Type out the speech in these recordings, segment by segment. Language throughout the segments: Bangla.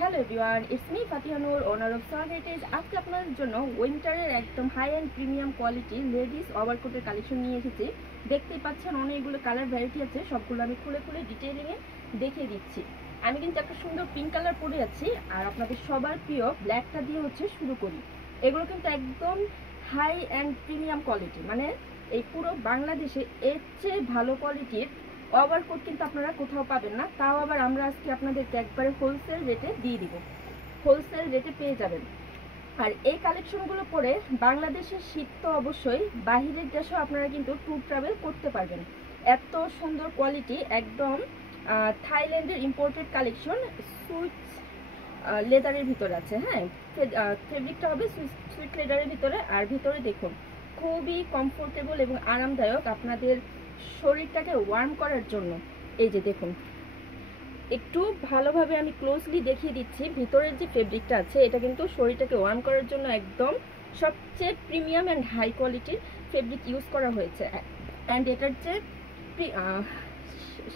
Hello everyone, it's me Fatiha Noor, owner of Sunrise. আজকে আপনাদের জন্য উইন্টারের একদম হাই অ্যান্ড প্রিমিয়াম কোয়ালিটির লেডিস ওভারকোটের কালেকশন নিয়ে এসেছি। দেখতেই পাচ্ছেন অনেকগুলো কালার ভ্যারাইটি আছে, সবগুলো আমি খুলে খুলে ডিটেইলিংয়ে দেখিয়ে দিচ্ছি। আমি কিন্তু একটা সুন্দর পিঙ্ক কালার পরে আছি, আর আপনাদের সবার প্রিয় ব্ল্যাকটা দিয়ে শুরু করি। এগুলো কিন্তু একদম হাই অ্যান্ড প্রিমিয়াম কোয়ালিটি, মানে এই পুরো বাংলাদেশে এর চেয়ে ভালো কোয়ালিটির ওভারকোট কিন্তু আপনারা কোথাও পাবেন না। তাও আবার আমরা আজকে আপনাদেরকে একবারে হোলসেল রেটে দিয়ে দিব, হোলসেল রেটে পেয়ে যাবেন। আর এই কালেকশনগুলো পরে বাংলাদেশের শীত তো অবশ্যই, বাহিরের দেশেও আপনারা কিন্তু ট্যুর ট্রাভেল করতে পারবেন। এত সুন্দর কোয়ালিটি, একদম থাইল্যান্ডের ইম্পোর্টেড কালেকশন, সুইচ লেদারের ভিতরে আছে। হ্যাঁ, ফেব্রিকটা হবে সুইট লেদারের ভিতরে। আর ভিতরে দেখুন খুবই কমফোর্টেবল এবং আরামদায়ক, আপনাদের শরীরটাকে ওয়ার্ম করার জন্য। এই যে দেখুন, একটু ভালোভাবে আমি ক্লোজলি দেখিয়ে দিচ্ছি। ভিতরের যে ফেব্রিকটা আছে এটা কিন্তু শরীরটাকে ওয়ার্ম করার জন্য একদম সবচেয়ে প্রিমিয়াম অ্যান্ড হাই কোয়ালিটির ফেব্রিক ইউজ করা হয়েছে। অ্যান্ড এটার যে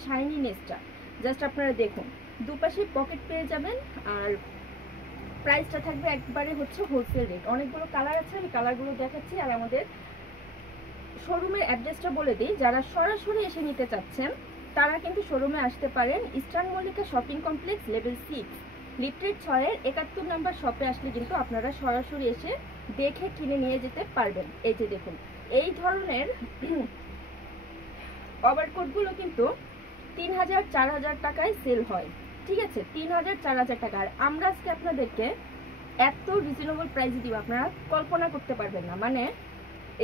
শাইনিনেসটা জাস্ট আপনারা দেখুন, দুপাশে পকেট পেয়ে যাবেন। আর প্রাইসটা থাকবে একবারে হোলসেল রেট। অনেকগুলো কালার আছে, আমি কালারগুলো দেখাচ্ছি। আর আমাদের শোরুমের অ্যাড্রেসটা বলে দিই, যারা সরাসরি এসে নিতে চাচ্ছেন তারা কিন্তু শোরুমে আসতে পারেন। Eastern Mallika shopping complex level 6 lifted 6-এর 71 নাম্বার শপে আসলে কিন্তু আপনারা সরাসরি এসে দেখে কিনে নিয়ে যেতে পারবেন। এই যে দেখুন, এই ধরনের ওভারকোটগুলো কিন্তু 3000-4000 টাকায় সেল হয়। ঠিক আছে, 3000-4000 টাকা। আর আমরা আজকে আপনাদেরকে এত রিজনেবল প্রাইসে দিব আপনারা কল্পনা করতে পারবেন না। মানে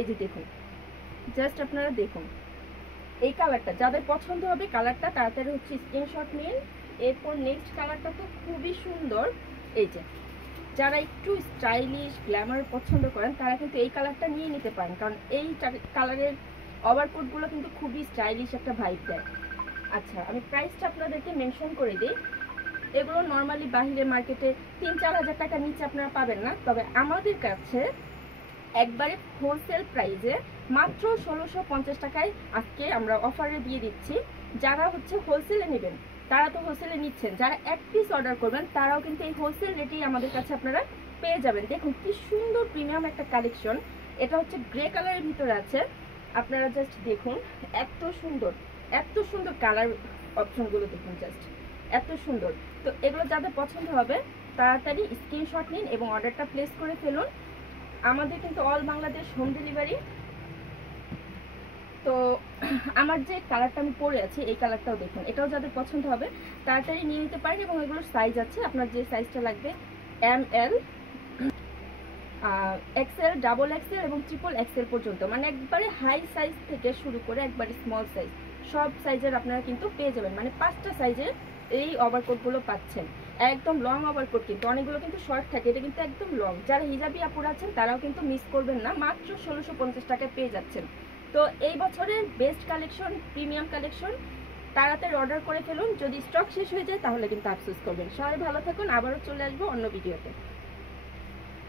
এই যে দেখুন, জাস্ট আপনারা দেখুন এই কালারটা, যাদের পছন্দ হবে কালারটা তাড়াতাড়ি স্ক্রিনশট নিন। এরপর নেক্সট কালারটা তো খুবই সুন্দর। এই যে যারা একটু স্টাইলিশ গ্ল্যামার পছন্দ করেন তারা কিন্তু এই কালারটা নিয়ে নিতে পারেন, কারণ এই কালারের ওভারকোটগুলো কিন্তু খুবই স্টাইলিশ একটা ভাইব দেয়। আচ্ছা, আমি প্রাইসটা আপনাদেরকে মেনশন করে দিই। এগুলো নর্মালি বাহিরে মার্কেটে 3-4 হাজার টাকার নিচে আপনারা পাবেন না, তবে আমাদের কাছে একবারে হোলসেল প্রাইসে মাত্র 1650 টাকায় আজকে আমরা অফারে দিয়ে দিচ্ছি। যারা হোলসেলে নেবেন তারা তো হোলসেলে নিচ্ছেন, যারা এক পিস অর্ডার করবেন তারাও কিন্তু এই হোলসেল রেটেই আমাদের কাছে আপনারা পেয়ে যাবেন। দেখুন কি সুন্দর প্রিমিয়াম একটা কালেকশন। এটা গ্রে কালারের ভিতরে আছে। আপনারা জাস্ট দেখুন, এত সুন্দর কালার অপশনগুলো দেখুন, জাস্ট এত সুন্দর। তো এগুলো যাদের পছন্দ হবে তাড়াতাড়ি স্ক্রিনশট নিন এবং অর্ডারটা প্লেস করে ফেলুন। আমাদের কিন্তু অল বাংলাদেশ হোম ডেলিভারি। তো আমার যে কালারটা আমি পরে আছি এই কালারটাও দেখুন, এটাও যাদের পছন্দ হবে তাড়াতাড়ি নিয়ে নিতে পারেন। এবং এগুলোর সাইজ আছে, আপনার যে সাইজটা লাগবে ML, XL, ডাবল XL এবং ট্রিপল XL পর্যন্ত, মানে একবারে হাই সাইজ থেকে শুরু করে একবারে স্মল সাইজ সব সাইজের আপনারা কিন্তু পেয়ে যাবেন। মানে 5টা সাইজের এই ওভারকোটগুলো পাচ্ছেন। একদম লং ওভারকোট, কিন্তু অনেকগুলো কিন্তু শর্ট থাকে, এটা কিন্তু একদম লং। যারা হিজাবি আপুরা আছেন তারাও কিন্তু মিস করবেন না, মাত্র 1650 টাকায় পেয়ে যাচ্ছেন। তো এই বছরের বেস্ট কালেকশন, প্রিমিয়াম কালেকশন, তাড়াতাড়ি অর্ডার করে ফেলুন। যদি স্টক শেষ হয়ে যায় তাহলে কিন্তু আফসোস করবেন। সবাই ভালো থাকুন, আবারও চলে আসবো অন্য ভিডিওতে।